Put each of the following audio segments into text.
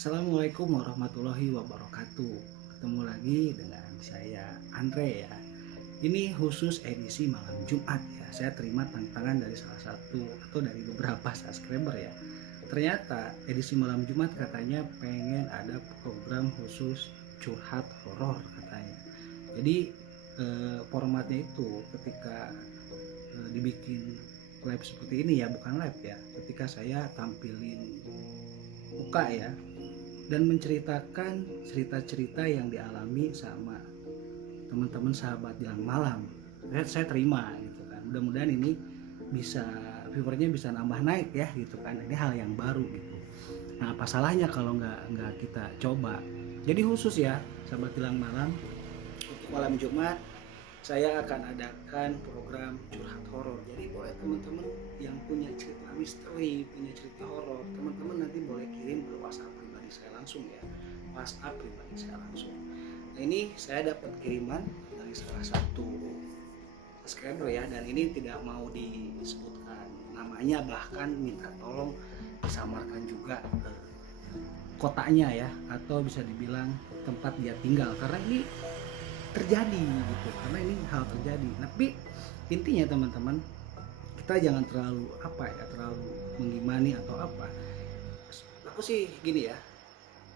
Assalamualaikum warahmatullahi wabarakatuh. Ketemu lagi dengan saya Andre ya. Ini khusus edisi malam Jumat ya. Saya terima tantangan dari salah satu atau dari beberapa subscriber ya. Ternyata edisi malam Jumat katanya pengen ada program khusus curhat horor katanya. Jadi formatnya itu ketika dibikin live seperti ini ya, bukan live ya. Ketika saya tampilin muka ya dan menceritakan cerita-cerita yang dialami sama teman-teman sahabat Jalan Malam. Saya terima gitu kan. Mudah-mudahan ini bisa viewernya bisa nambah naik ya gitu kan. Ini hal yang baru gitu. Nah, apa salahnya kalau nggak kita coba? Jadi khusus ya sahabat Jalan Malam, untuk malam Jumat saya akan adakan program curhat horor. Jadi boleh teman-teman yang punya cerita misteri, punya cerita horor, teman-teman nanti boleh kirim ke WhatsApp pribadi saya langsung ya. WhatsApp pribadi saya langsung. Nah, ini saya dapat kiriman dari salah satu subscriber ya, dan ini tidak mau disebutkan namanya, bahkan minta tolong disamarkan juga kotanya ya, atau bisa dibilang tempat dia tinggal, karena ini terjadi gitu, karena ini hal terjadi. Tapi intinya teman-teman, kita jangan terlalu terlalu mengimani atau apa. Aku sih gini ya,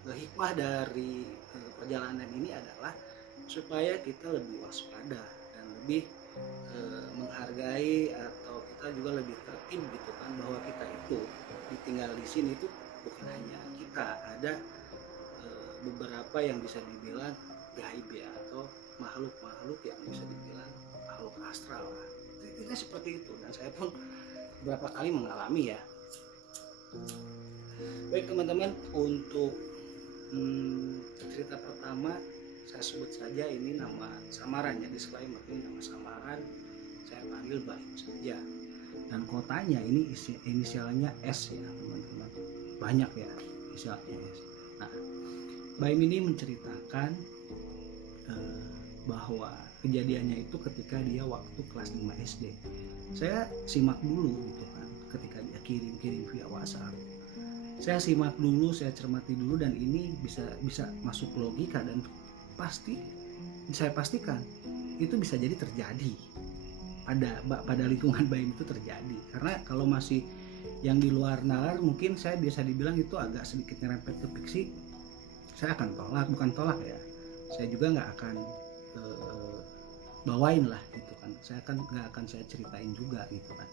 hikmah dari perjalanan ini adalah supaya kita lebih waspada dan lebih menghargai, atau kita juga lebih tertib gitu kan, bahwa kita itu ditinggal di sini itu bukan hanya kita, ada beberapa yang bisa dibilang gaib ya, atau makhluk-makhluk yang bisa dibilang makhluk astral lah. Intinya seperti itu, dan saya pun beberapa kali mengalami ya. Baik teman-teman, untuk cerita pertama saya sebut saja ini nama samaran ya, disclaimer, ini nama samaran, saya panggil Baim saja. Dan kotanya ini inisialnya S ya teman-teman, banyak ya inisialnya S. Nah, Baim ini menceritakan bahwa kejadiannya itu ketika dia waktu kelas 5 SD. Saya simak dulu gitu kan, ketika dia kirim via WhatsApp. Saya simak dulu, saya cermati dulu, dan ini bisa masuk logika, dan pasti saya pastikan itu bisa jadi terjadi pada lingkungan Baim itu terjadi. Karena kalau masih yang di luar nalar, mungkin saya bisa dibilang itu agak sedikit nyerempet ke fiksi, saya akan tolak, bukan tolak ya, saya juga nggak akan bawain lah gitu kan, saya kan nggak akan saya ceritain juga gitu kan.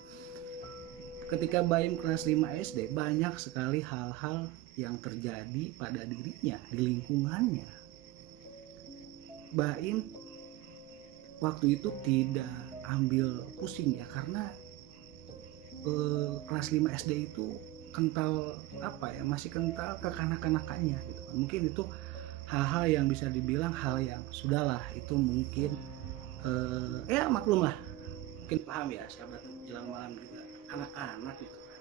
Ketika Baim kelas 5 SD, banyak sekali hal-hal yang terjadi pada dirinya, di lingkungannya. Baim waktu itu tidak ambil pusing ya, karena kelas 5 SD itu kental masih kental kekanak-kanakannya gitu kan. Mungkin itu hal-hal yang bisa dibilang hal yang sudahlah, itu mungkin ya maklum lah, mungkin paham ya sahabat Jelang Malam juga, anak-anak gitu kan.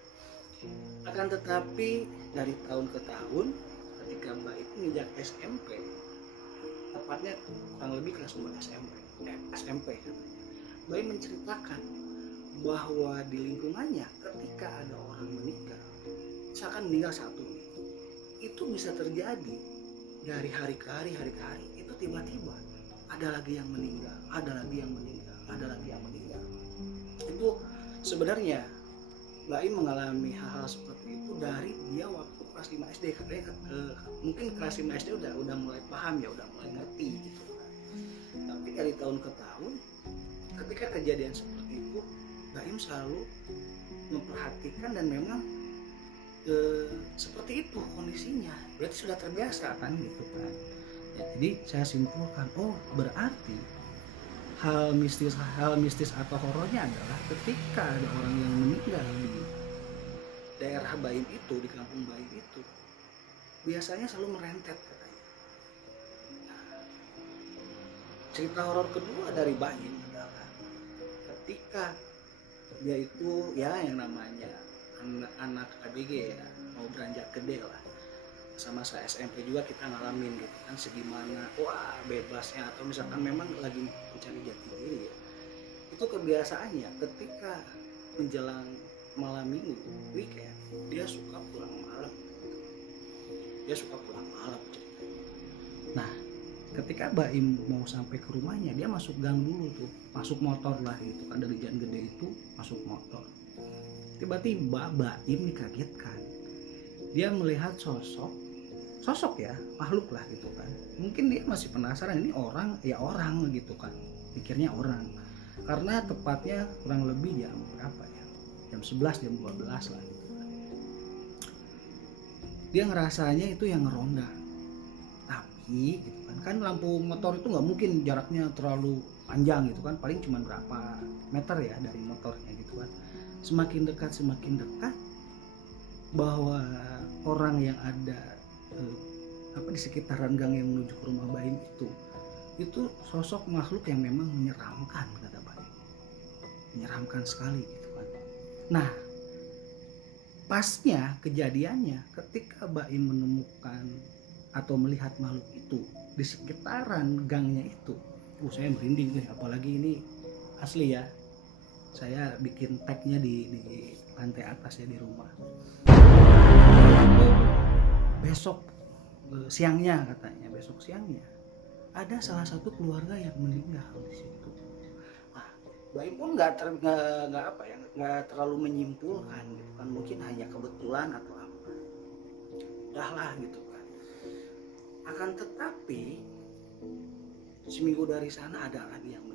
Akan tetapi dari tahun ke tahun, ketika Mbak itu menginjak SMP, tepatnya kurang lebih kelas 2 SMP katanya, Mbak menceritakan bahwa di lingkungannya ketika ada orang meninggal, misalkan meninggal satu, itu bisa terjadi dari hari ke hari, itu tiba-tiba ada lagi yang meninggal, ada lagi yang meninggal, ada lagi yang meninggal. Itu sebenarnya Mbak Im mengalami hal-hal seperti itu dari dia waktu kelas 5 SD. Mungkin kelas 5 SD udah mulai paham ya, udah mulai ngerti gitu kan. Tapi dari tahun ke tahun, ketika kejadian seperti itu, Mbak Im selalu memperhatikan, dan memang seperti itu kondisinya, berarti sudah terbiasa kan gitu kan ya. Jadi saya simpulkan, oh berarti hal mistis atau horornya adalah ketika ada orang yang meninggal di daerah Baim itu, di kampung Baim itu, biasanya selalu merentet katanya. Nah, cerita horor kedua dari Baim adalah ketika dia itu ya yang namanya anak ABG ya, mau beranjak gede lah, masa-masa SMP juga kita ngalamin gitu kan, segimana wah bebasnya, atau misalkan memang lagi mencari jati diri ya. Itu kebiasaannya ketika menjelang malam minggu, weekend, dia suka pulang malam. dia suka pulang malam ceritanya. Nah ketika Baim mau sampai ke rumahnya, dia masuk gang dulu tuh, masuk motor lah gitu kan, dari Jalan Gede itu masuk motor. Tiba-tiba Baim dikagetkan, dia melihat sosok ya, makhluk lah gitu kan. Mungkin dia masih penasaran, ini orang ya orang gitu kan, pikirnya orang, karena tepatnya kurang lebih jam berapa ya, jam 11 jam 12 lah gitu kan. Dia ngerasanya itu yang ngeronda, tapi gitu kan lampu motor itu nggak mungkin jaraknya terlalu panjang gitu kan, paling cuma berapa meter ya dari motornya gitu kan. Semakin dekat bahwa orang yang ada di sekitaran gang yang menuju ke rumah Baim itu sosok makhluk yang memang menyeramkan, kata Baim, menyeramkan sekali gitu kan. Nah pasnya kejadiannya ketika Baim menemukan atau melihat makhluk itu di sekitaran gangnya itu, saya merinding nih, apalagi ini asli ya, saya bikin tagnya di lantai atas ya di rumah. Besok siangnya, katanya besok siangnya ada salah satu keluarga yang meninggal di situ. Nah, Baim pun nggak terlalu menyimpulkan gitu kan, mungkin hanya kebetulan atau apa, udahlah gitu kan. Akan tetapi seminggu dari sana ada lagi yang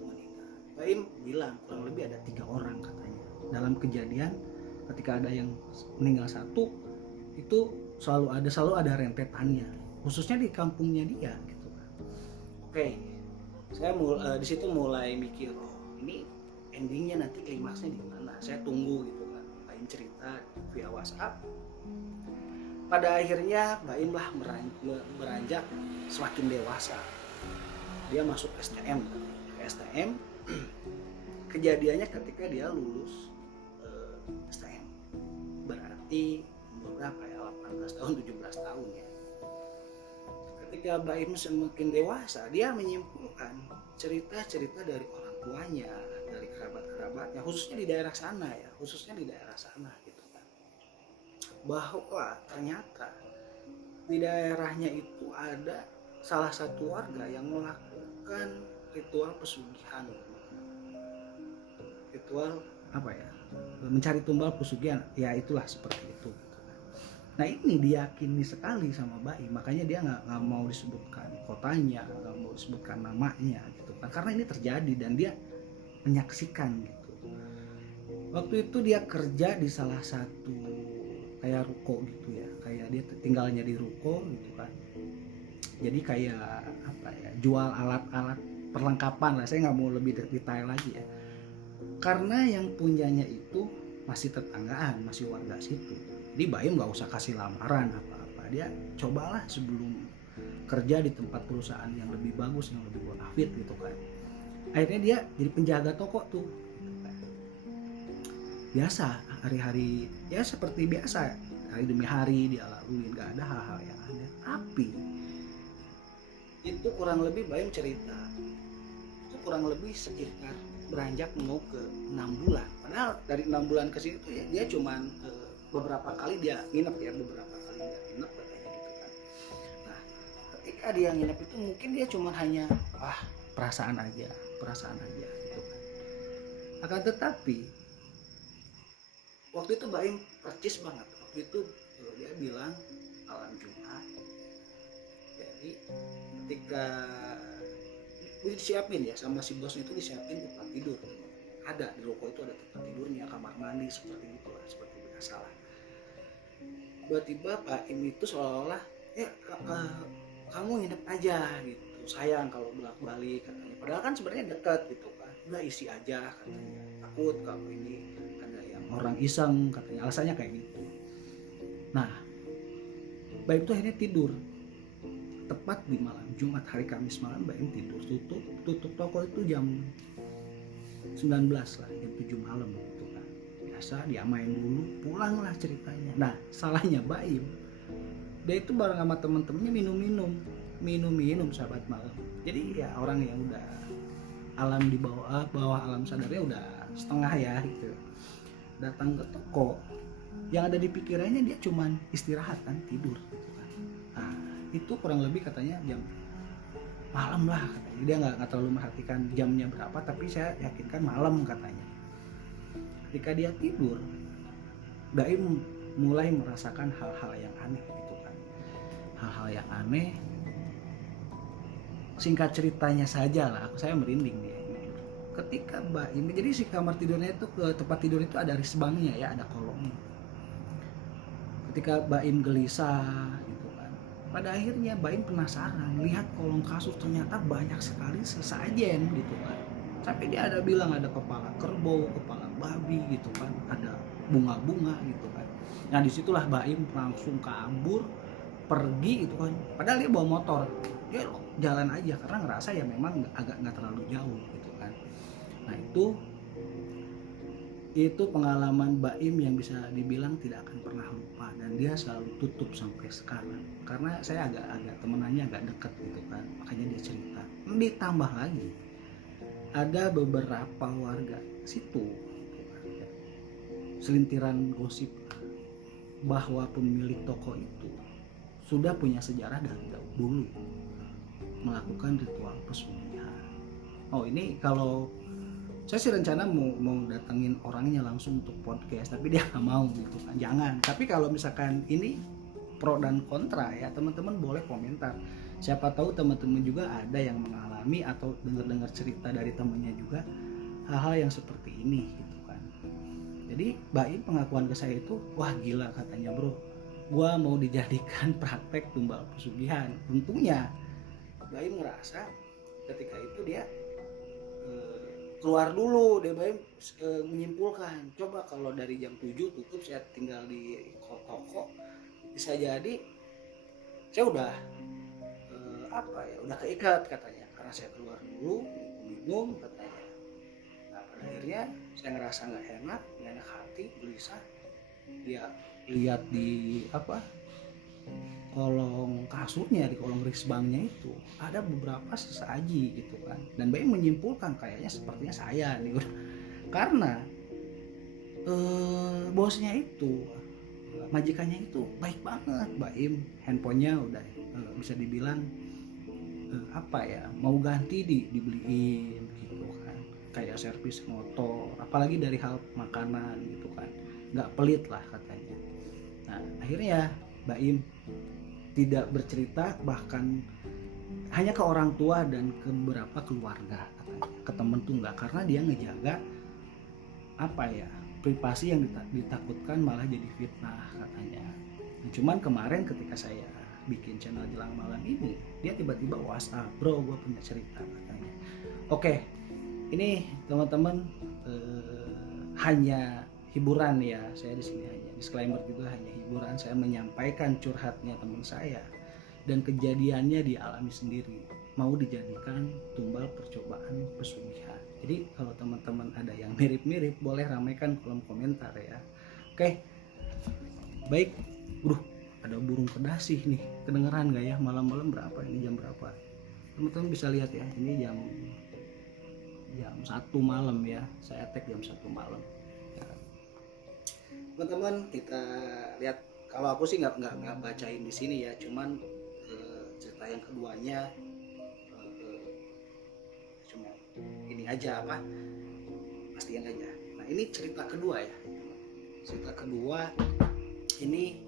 meninggal. Baim bilang kurang lebih ada 3 orang katanya. Dalam kejadian ketika ada yang meninggal satu, itu selalu ada rentetannya, khususnya di kampungnya dia gitu kan. Oke, saya di situ mulai mikir, ini endingnya nanti klimaksnya di mana. Saya tunggu gitu kan, Baim cerita via WhatsApp. Pada akhirnya Baim lah beranjak semakin dewasa. Dia masuk STM. Kejadiannya ketika dia lulus STM, berarti umur berapa ya, 18 tahun 17 tahun ya. Ketika Baim semakin dewasa, dia menyimpulkan cerita-cerita dari orang tuanya, dari kerabat-kerabatnya, khususnya di daerah sana gitu kan, bahwa ternyata di daerahnya itu ada salah satu warga yang melakukan ritual pesugihan, ritual mencari tumbal pesugihan ya, itulah seperti itu gitu kan. Nah ini diyakini sekali sama Baim, makanya dia nggak mau disebutkan kotanya, nggak mau disebutkan namanya gitu kan, karena ini terjadi dan dia menyaksikan gitu. Waktu itu dia kerja di salah satu kayak ruko gitu ya, kayak dia tinggalnya di ruko gitu kan, jadi kayak jual alat-alat perlengkapan lah, saya nggak mau lebih detail lagi ya, karena yang punyanya itu masih tetanggaan, masih warga situ. Jadi Baim nggak usah kasih lamaran apa-apa, dia cobalah sebelum kerja di tempat perusahaan yang lebih bagus, yang lebih bonafit gitu kan. Akhirnya dia jadi penjaga toko tuh gitu kan. Biasa hari-hari ya seperti biasa, hari demi hari dia laluin, nggak ada hal-hal yang aneh. Tapi itu kurang lebih Baim cerita, itu kurang lebih sekitar beranjak mau ke 6 bulan. Padahal dari 6 bulan ke sini tuh ya, dia cuman beberapa kali dia nginep katanya gitu kan. Nah ketika dia nginep itu mungkin dia cuman hanya perasaan aja gitu kan. Akan tetapi waktu itu Baim percis banget. Waktu itu dia bilang malam Jumat, jadi ketika disiapin ya sama si bosnya, itu disiapin tempat tidur, ada di ruko itu ada tempat tidurnya, kamar mandi seperti itulah, seperti biasa lah. Tiba-tiba Baim itu seolah-olah kamu nginep aja gitu, sayang kalau bolak-balik katanya, padahal kan sebenarnya dekat gitu kan, udah isi aja katanya, takut kalau ini ada yang orang iseng katanya, alasannya kayak gitu. Nah Baim tuh akhirnya tidur tepat di malam Jumat, hari Kamis malam Baim tidur, tutup toko itu jam 19 lah, jam 7 malam gitu kan. Biasa diamain dulu, pulang lah ceritanya. Nah salahnya Baim, dia itu bareng sama temen-temennya minum sahabat malam. Jadi ya orang yang udah alam di bawah alam sadarnya udah setengah ya gitu, datang ke toko Yang ada di pikirannya dia cuman istirahat kan, tidur gitu kan. Nah, itu kurang lebih katanya jam malam lah katanya. Dia nggak terlalu memperhatikan jamnya berapa, tapi saya yakinkan malam katanya. Ketika dia tidur, Baim mulai merasakan hal-hal yang aneh gitu kan. Hal-hal yang aneh, singkat ceritanya saja lah, saya merinding dia. Ketika Baim, jadi si kamar tidurnya itu, ke tempat tidur itu ada risbangnya ya, ada kolongnya. Ketika Baim gelisah gitu kan, pada akhirnya Baim penasaran, lihat kolong kasur ternyata banyak sekali sesajen gitu kan. Sampai dia ada bilang ada kepala kerbau, kepala babi gitu kan, ada bunga-bunga gitu kan. Nah disitulah Baim langsung kabur pergi gitu kan. Padahal dia bawa motor, dia jalan aja karena ngerasa ya memang agak nggak terlalu jauh gitu kan. Nah itu pengalaman Baim yang bisa dibilang tidak akan pernah lupa, dan dia selalu tutup sampai sekarang karena saya agak temenannya agak dekat gitu kan, makanya dia cerita. Ditambah lagi ada beberapa warga situ selintiran gosip bahwa pemilik toko itu sudah punya sejarah dari dulu melakukan ritual pesugihan. Oh ini kalau saya sih rencana mau datengin orangnya langsung untuk podcast, tapi dia nggak mau gitu kan, jangan. Tapi kalau misalkan ini pro dan kontra ya, teman-teman boleh komentar. Siapa tahu teman-teman juga ada yang mengalami atau dengar cerita dari temannya juga hal-hal yang seperti ini gitu kan. Jadi Baim pengakuan ke saya itu, wah gila katanya bro, gua mau dijadikan praktek tumbal pesugihan. Tentunya Baim ngerasa ketika itu dia keluar dulu, dia Baim menyimpulkan, coba kalau dari jam 7 tutup, saya tinggal di toko, bisa jadi saya udah udah keikat katanya, karena saya keluar dulu minum katanya. Nah pada akhirnya saya ngerasa nggak enak hati, gelisah. Dia lihat di kolong kasurnya, di kolong risbangnya itu ada beberapa sesaji gitu kan, dan Baim menyimpulkan kayaknya sepertinya saya nih karena bosnya itu, majikannya itu baik banget. Baim handphonenya udah bisa dibilang mau ganti dibeliin gitu kan, kayak servis motor, apalagi dari hal makanan gitu kan, nggak pelit lah katanya. Nah akhirnya Baim tidak bercerita bahkan hanya ke orang tua dan ke beberapa keluarga katanya, ke temen tuh enggak, karena dia ngejaga privasi yang ditakutkan malah jadi fitnah katanya. Nah, cuman kemarin ketika saya bikin channel Jelang Malam ini, dia tiba-tiba WhatsApp, bro gue punya cerita katanya. Oke, ini teman-teman hanya hiburan ya, saya di sini hanya disclaimer juga, hanya hiburan. Saya menyampaikan curhatnya teman saya dan kejadiannya dialami sendiri, mau dijadikan tumbal percobaan pesugihan. Jadi kalau teman-teman ada yang mirip-mirip boleh ramaikan kolom komentar ya. Oke, baik. Ada burung kedasih nih, kedengeran gak ya? Malam-malam berapa ini, jam berapa? Teman-teman bisa lihat ya, ini jam 1 malam ya, saya tag jam 1 malam ya. Teman-teman kita lihat, kalau aku sih nggak bacain di sini ya, cuman cerita yang keduanya cuma ini aja pastiin aja. Nah ini cerita kedua ya, cerita kedua ini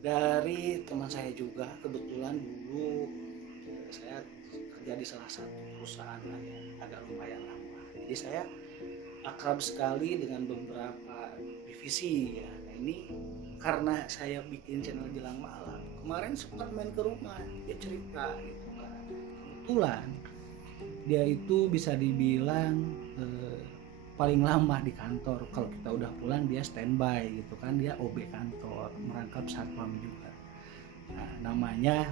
dari teman saya juga. Kebetulan dulu saya kerja di salah satu perusahaan lah ya, agak lumayan lama, jadi saya akrab sekali dengan beberapa divisi ya. Nah ini karena saya bikin channel Jelang Malam, kemarin sempat main ke rumah, dia cerita gitu kan. Kebetulan dia itu bisa dibilang paling lama di kantor. Kalau kita udah pulang dia standby gitu kan, dia OB kantor, merangkap satpam juga. Nah namanya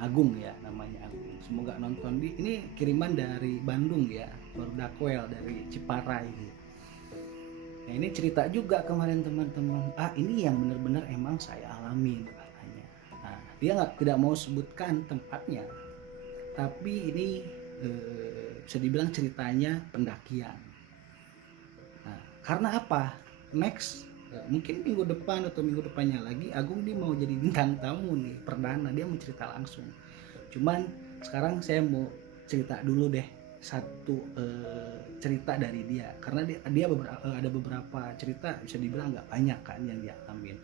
Agung ya, namanya Agung. Semoga nonton. Ini kiriman dari Bandung ya, baru dakwel dari Ciparai gitu. Nah ini cerita juga kemarin teman-teman, ini yang benar-benar emang saya alami katanya. Nah dia tidak mau sebutkan tempatnya, tapi ini bisa dibilang ceritanya pendakian. Nah karena apa? Next mungkin minggu depan atau minggu depannya lagi Agung dia mau jadi bintang tamu nih perdana, dia mau cerita langsung. Cuman sekarang saya mau cerita dulu deh satu cerita dari dia, karena dia ada beberapa cerita bisa dibilang nggak banyak kan yang dia alamin.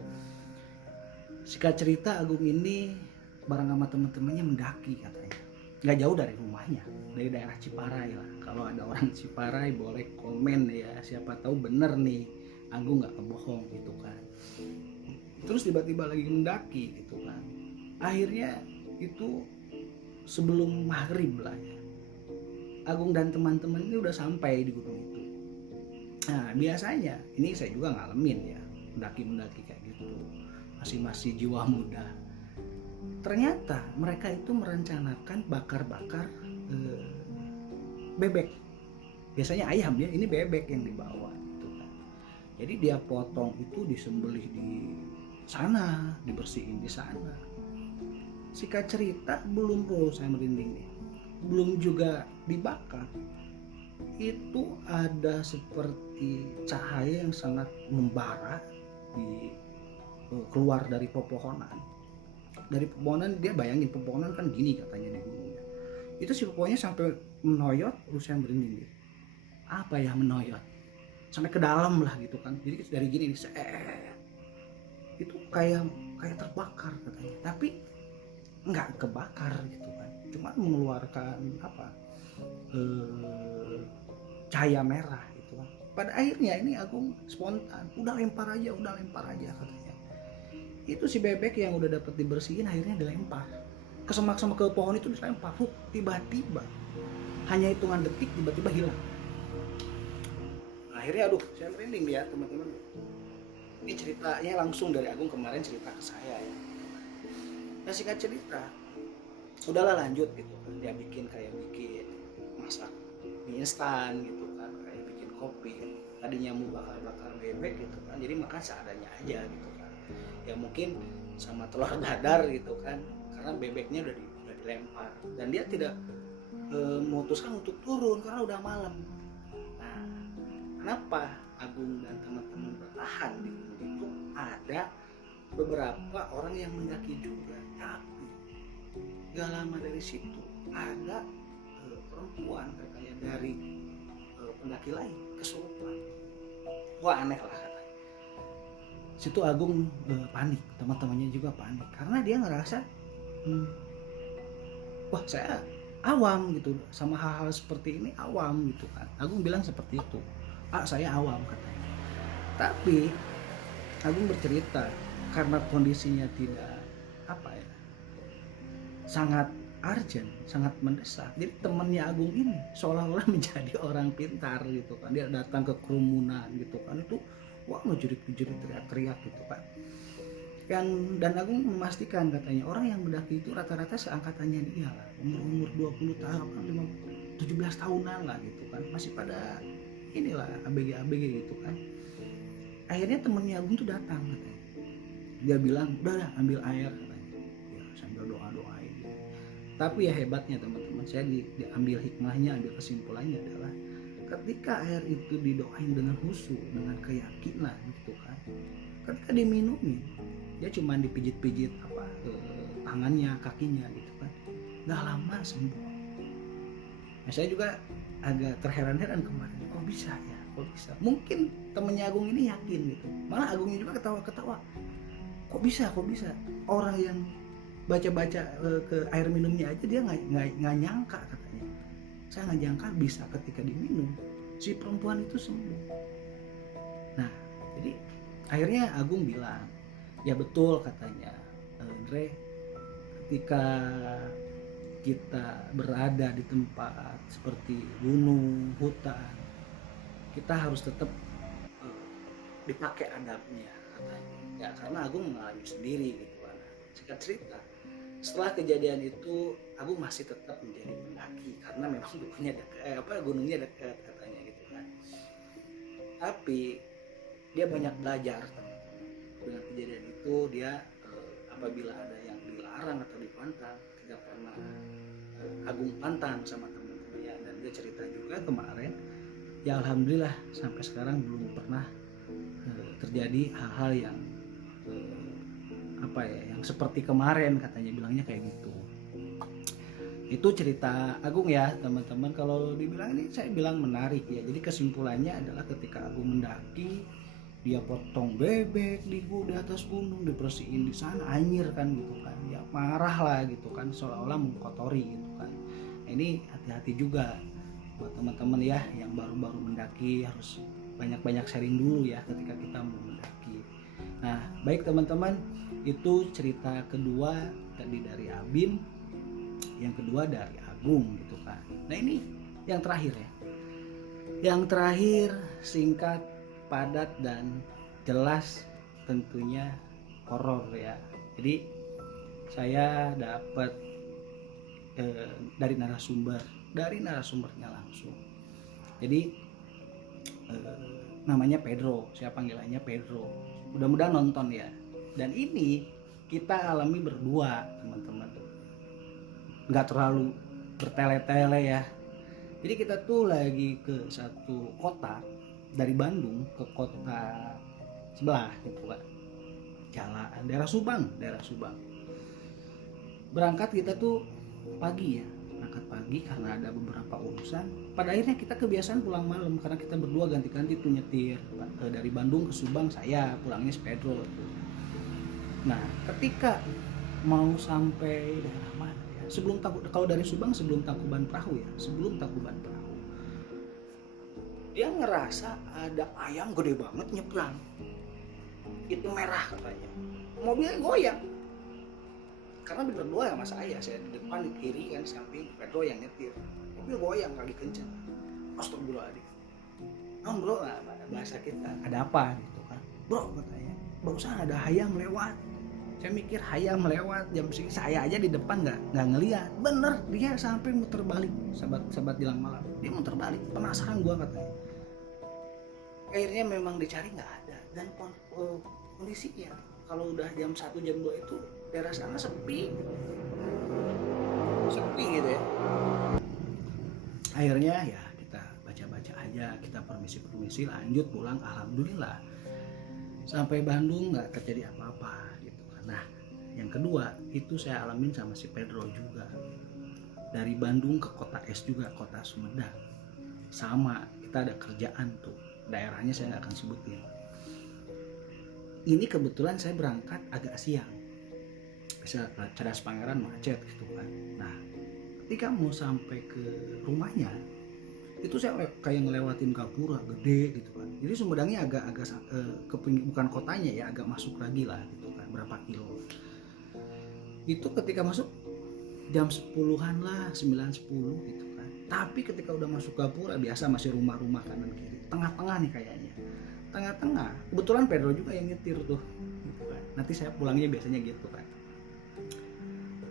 Singkat cerita, Agung ini bareng sama teman-temannya mendaki katanya, nggak jauh dari rumahnya, dari daerah Ciparai lah. Kalau ada orang Ciparai boleh komen ya, siapa tahu bener nih Agung nggak kebohong gitu kan. Terus tiba-tiba lagi mendaki gitu kan, akhirnya itu sebelum maghrib lah ya, Agung dan teman-teman ini udah sampai di gunung itu. Nah biasanya ini saya juga ngalamin ya, mendaki kayak gitu, masih jiwa muda. Ternyata mereka itu merencanakan bakar-bakar bebek. Biasanya ayam ya, ini bebek yang dibawa gitu kan. Jadi dia potong itu, disembelih di sana, dibersihin di sana. Singkat cerita, belum saya merinding nih, belum juga dibakar, itu ada seperti cahaya yang sangat membara di keluar dari pepohonan. Dari pepohonan, dia bayangin pepohonan kan gini katanya di gunungnya. Itu si pepohonannya sampai menoyot, terus saya merinding nih. Apa ya menoyot? Sampai ke dalam lah gitu kan. Jadi dari gini nih, itu kayak terbakar katanya. Tapi nggak kebakar gitu kan, cuma mengeluarkan apa cahaya merah gitu kan. Pada akhirnya ini Agung spontan, udah lempar aja katanya. Itu si bebek yang udah dapat dibersihin akhirnya dilempar ke semak sama ke pohon itu, dilempar. Tiba-tiba hanya hitungan detik tiba-tiba hilang. Akhirnya aduh saya merinding ya teman-teman. Ini ceritanya langsung dari Agung kemarin cerita ke saya ya. Nah singkat cerita, udahlah lanjut gitu kan, dia bikin masak mie instan gitu kan, kayak bikin kopi. Tadinya mau bakar bebek gitu kan, jadi makan seadanya aja gitu kan. Ya mungkin sama telur dadar gitu kan, karena bebeknya udah dilempar dan dia tidak memutuskan untuk turun karena udah malam. Nah, kenapa Agung dan teman-teman bertahan di gunung itu? Ada beberapa orang yang mendaki juga, tapi gak lama dari situ ada perempuan katanya dari pendaki lain kesurupan. Wah aneh lah katanya. Situ Agung panik, teman-temannya juga panik karena dia ngerasa wah saya awam gitu sama hal-hal seperti ini, awam gitu kan. Agung bilang seperti itu, saya awam katanya. Tapi Agung bercerita karena kondisinya tidak sangat urgent, sangat mendesak. Jadi temannya Agung ini seolah-olah menjadi orang pintar gitu kan. Dia datang ke kerumunan gitu kan, itu wah ngejerit-jerit, teriak-teriak gitu kan. Dan Agung memastikan katanya orang yang mendaki itu rata-rata seangkatannya dia lah, umur 20 tahun, 17 tahunan lah gitu kan, masih pada inilah ABG gitu kan. Akhirnya temennya Agung tuh datang katanya. Dia bilang udah ambil air katanya ya, sambil doain. Tapi ya hebatnya teman-teman, saya diambil hikmahnya, ambil kesimpulannya adalah ketika air itu didoain dengan khusyuk, dengan keyakinan gitu kan, ketika diminumi dia cuma dipijit-pijit tangannya, kakinya gitu kan, nggak lama sembuh. Nah, saya juga agak terheran-heran kemarin, kok bisa. Mungkin temennya Agung ini yakin gitu, malah Agungnya juga ketawa-ketawa, kok bisa orang yang baca-baca ke air minumnya aja dia nggak nyangka katanya. Saya nggak nyangka bisa ketika diminum si perempuan itu sembuh. Nah jadi akhirnya Agung bilang ya betul katanya, Andre, ketika kita berada di tempat seperti gunung, hutan, kita harus tetap dipakai adabnya katanya. Ya karena Agung mengalami sendiri gitu kan. Singkat cerita, setelah kejadian itu Agung masih tetap menjadi pendaki karena memang gunungnya dekat katanya gitu kan. Tapi dia banyak belajar dengan kejadian itu. Dia apabila ada yang dilarang atau dipantang tidak pernah Agung pantang sama teman-temannya. Dan dia cerita juga kemarin ya alhamdulillah sampai sekarang belum pernah terjadi hal-hal yang yang seperti kemarin, katanya bilangnya kayak gitu. Itu cerita Agung ya teman-teman. Kalau dibilang ini saya bilang menarik ya. Jadi kesimpulannya adalah ketika Agung mendaki, dia potong bebek di atas gunung, dibersihin di sana, anjir kan gitu kan, ya marah lah gitu kan, seolah-olah mengkotori gitu kan. Nah, ini hati-hati juga buat teman-teman ya yang baru-baru mendaki, harus banyak-banyak sharing dulu ya ketika kita mau mendaki. Nah baik teman-teman, itu cerita kedua tadi dari Abim, yang kedua dari Agung gitu kan. Nah ini yang terakhir ya. Yang terakhir singkat, padat dan jelas, tentunya horor ya. Jadi saya dapat dari narasumbernya langsung. Jadi namanya Pedro, saya panggilannya Pedro. Mudah-mudahan nonton ya. Dan ini kita alami berdua teman-teman, nggak terlalu bertele-tele ya. Jadi kita tuh lagi ke satu kota, dari Bandung ke kota sebelah gitu kan, jalan daerah Subang. Berangkat kita tuh pagi ya, berangkat pagi karena ada beberapa urusan. Pada akhirnya kita kebiasaan pulang malam karena kita berdua ganti-ganti tuh nyetir. Dari Bandung ke Subang saya, pulangnya Pedro. Nah ketika mau sampai daerah mana ya, kalau dari Subang sebelum Tangkuban Perahu ya, dia ngerasa ada ayam gede banget nyebrang, itu merah katanya, mobilnya goyang karena berdua sama saya di depan, di kiri kan, samping Pedro yang nyetir, mobil goyang lagi kenceng. Astagfirullahaladzim, non bro, bahasa kita, ada apa gitu kan bro, katanya barusan ada hayam lewat. Saya mikir hayam lewat jam segini, saya aja di depan nggak ngeliat. Bener, dia sampai muter balik. Sahabat Dilang Malam, dia muter balik. Penasaran gua katanya. Akhirnya memang dicari nggak ada. Dan kondisinya kalau udah jam 1 jam 2 itu daerah sana sepi gitu ya. Akhirnya ya kita baca-baca aja, kita permisi lanjut pulang. Alhamdulillah sampai Bandung nggak terjadi apa-apa. Nah, yang kedua itu saya alamin sama si Pedro juga. Dari Bandung ke kota es juga, kota Sumedang. Sama, kita ada kerjaan tuh. Daerahnya saya nggak akan sebutin. Ini kebetulan saya berangkat agak siang. Bisa Cadas Pangeran macet gitu kan. Nah, ketika mau sampai ke rumahnya, itu saya kayak ngelewatin gapura gede gitu kan. Jadi Sumedangnya agak ke bukan kotanya ya, agak masuk lagi lah gitu kan, berapa kilo. Itu ketika masuk jam 10-an lah, 9-10 gitu kan. Tapi ketika udah masuk gapura, biasa masih rumah-rumah kanan kiri, tengah-tengah nih kayaknya. Tengah-tengah, kebetulan Pedro juga yang nyetir tuh gitu kan. Nanti saya pulangnya biasanya gitu kan.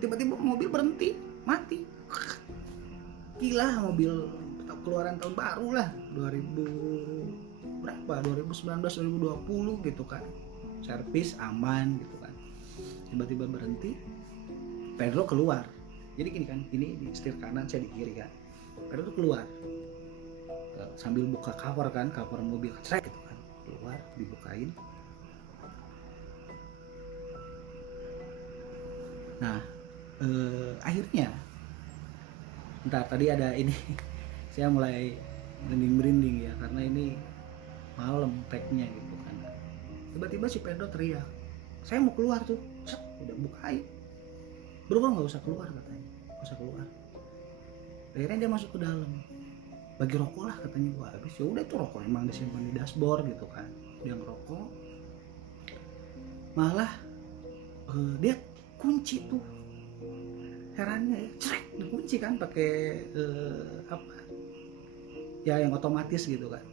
Tiba-tiba mobil berhenti, mati. Gila, mobil keluaran tahun baru lah, 2019 2020 gitu kan, servis aman gitu kan. Tiba-tiba berhenti, Pedro keluar. Jadi gini kan, ini di setir kanan, saya di kiri kan. Pedro tuh keluar sambil buka cover mobil, cek gitu kan, keluar dibukain. Nah akhirnya tadi ada ini saya mulai merinding ya, karena ini malam tag-nya gitu kan. Tiba-tiba si Pedro teriak, saya mau keluar tuh, udah bukain, bro nggak usah keluar katanya, nggak usah keluar. Akhirnya dia masuk ke dalam, bagi rokok lah katanya, gua habis. Ya udah tuh rokok emang disimpan di dashboard gitu kan, dia ngerokok. Malah dia kunci tuh, herannya ya, dikunci kan pakai ya yang otomatis gitu kan.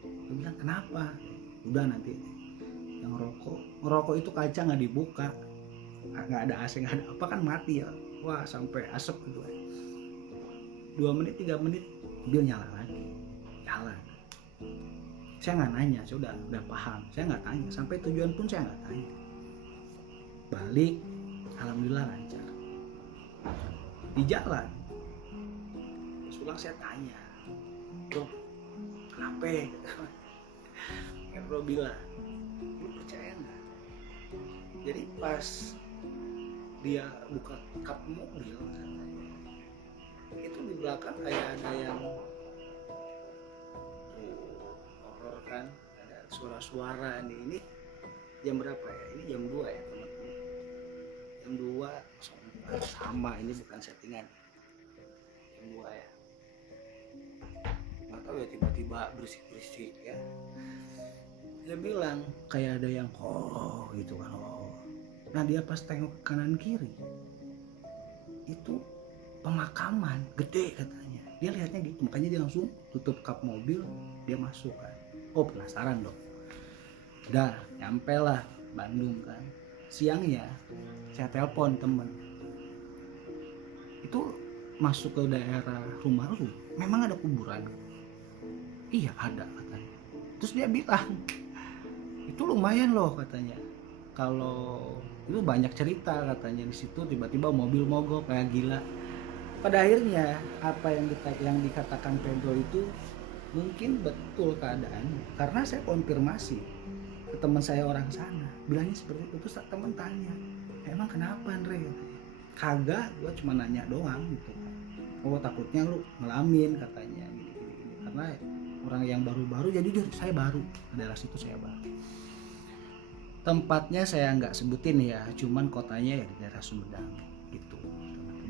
Dia bilang kenapa? Udah nanti yang ngerokok itu kaca nggak dibuka, nggak ada AC, nggak ada apa kan, mati ya. Wah sampai asap gitu kan. 2 menit 3 menit mobil nyala lagi, jalan. Saya nggak nanya, saya udah paham, saya nggak tanya, sampai tujuan pun saya nggak tanya. Balik, alhamdulillah lancar. Di jalan pulang saya tanya, bro kenapa? Pedro bilang, lu percaya nggak? Jadi pas dia buka kap mobil katanya, itu di belakang kayak ada yang horor kan, ada suara-suara nih. Ini jam berapa ya? Ini jam 2 ya teman-teman. Jam 2.04 sama, ini bukan settingan. Jam 2 ya. Nggak tahu ya, tiba-tiba berisik-berisik ya. Dia bilang kayak ada yang gitu kan. Nah dia pas tengok ke kanan kiri, itu pemakaman gede katanya. Dia lihatnya gitu, makanya dia langsung tutup kap mobil, dia masuk kan. Penasaran dong. Udah nyampe lah Bandung kan. Siangnya saya telepon temen, itu masuk ke daerah rumah lu memang ada kuburan? Iya ada katanya. Terus dia bilang, itu lumayan loh katanya, kalau itu banyak cerita katanya di situ, tiba-tiba mobil mogok kayak gila. Pada akhirnya apa yang dikatakan Pedro itu mungkin betul keadaannya, karena saya konfirmasi ke teman saya orang sana, bilangnya seperti itu. Terus teman tanya, emang kenapa Andre? Kagak, gua cuma nanya doang gitu. Takutnya lu ngalamin katanya gini. Karena orang yang baru-baru, jadi jujur saya baru daerah situ, saya baru. Tempatnya saya nggak sebutin ya, cuman kotanya ya di daerah Sumedang gitu.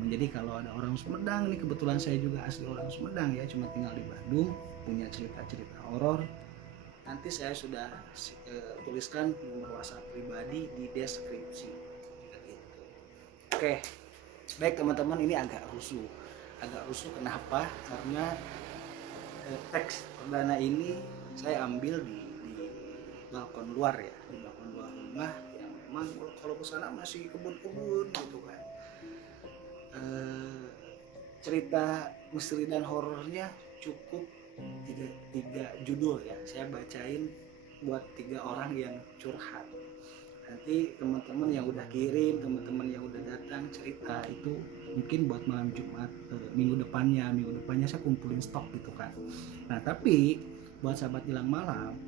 Jadi kalau ada orang Sumedang nih, kebetulan saya juga asli orang Sumedang ya, cuma tinggal di Bandung, punya cerita-cerita horor, nanti saya sudah tuliskan nomor WhatsApp pribadi di deskripsi gitu. Oke, baik teman-teman, ini agak rusuh kenapa? Karena teks perdana ini saya ambil di balkon luar ya, di balkon luar rumah yang memang kalau ke sana masih kebun-kebun gitu kan. Cerita misteri dan horornya cukup tiga judul ya, saya bacain buat 3 orang yang curhat. Nanti teman-teman yang udah kirim, teman-teman yang udah datang cerita itu mungkin buat malam Jumat minggu depannya saya kumpulin stok gitu kan. Nah tapi buat sahabat Gilang Malam,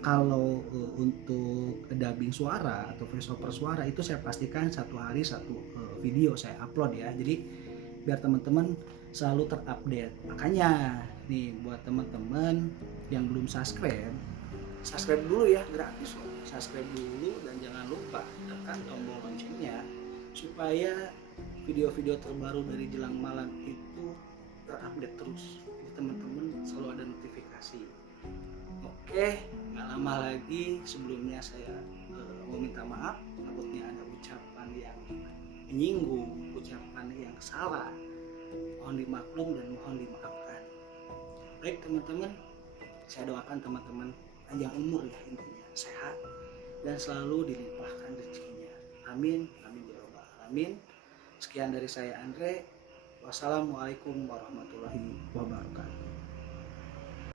kalau untuk dubbing suara atau voiceover suara itu saya pastikan 1 hari 1 video saya upload ya. Jadi biar teman-teman selalu terupdate. Makanya nih buat teman-teman yang belum subscribe dulu ya, gratis loh. Subscribe dulu dan jangan lupa tekan tombol loncengnya supaya video-video terbaru dari Gilang Malam itu terupdate terus. Jadi teman-teman selalu ada notifikasi. Oke, nggak lama lagi sebelumnya saya mau minta maaf, takutnya ada ucapan yang menyinggung, ucapan yang salah. Mohon dimaklum dan mohon dimaafkan. Baik teman-teman, saya doakan teman-teman panjang umur ya, intinya sehat dan selalu dilimpahkan rezekinya. Amin, amin ya rabbal alamin. Sekian dari saya Andre. Wassalamualaikum warahmatullahi wabarakatuh.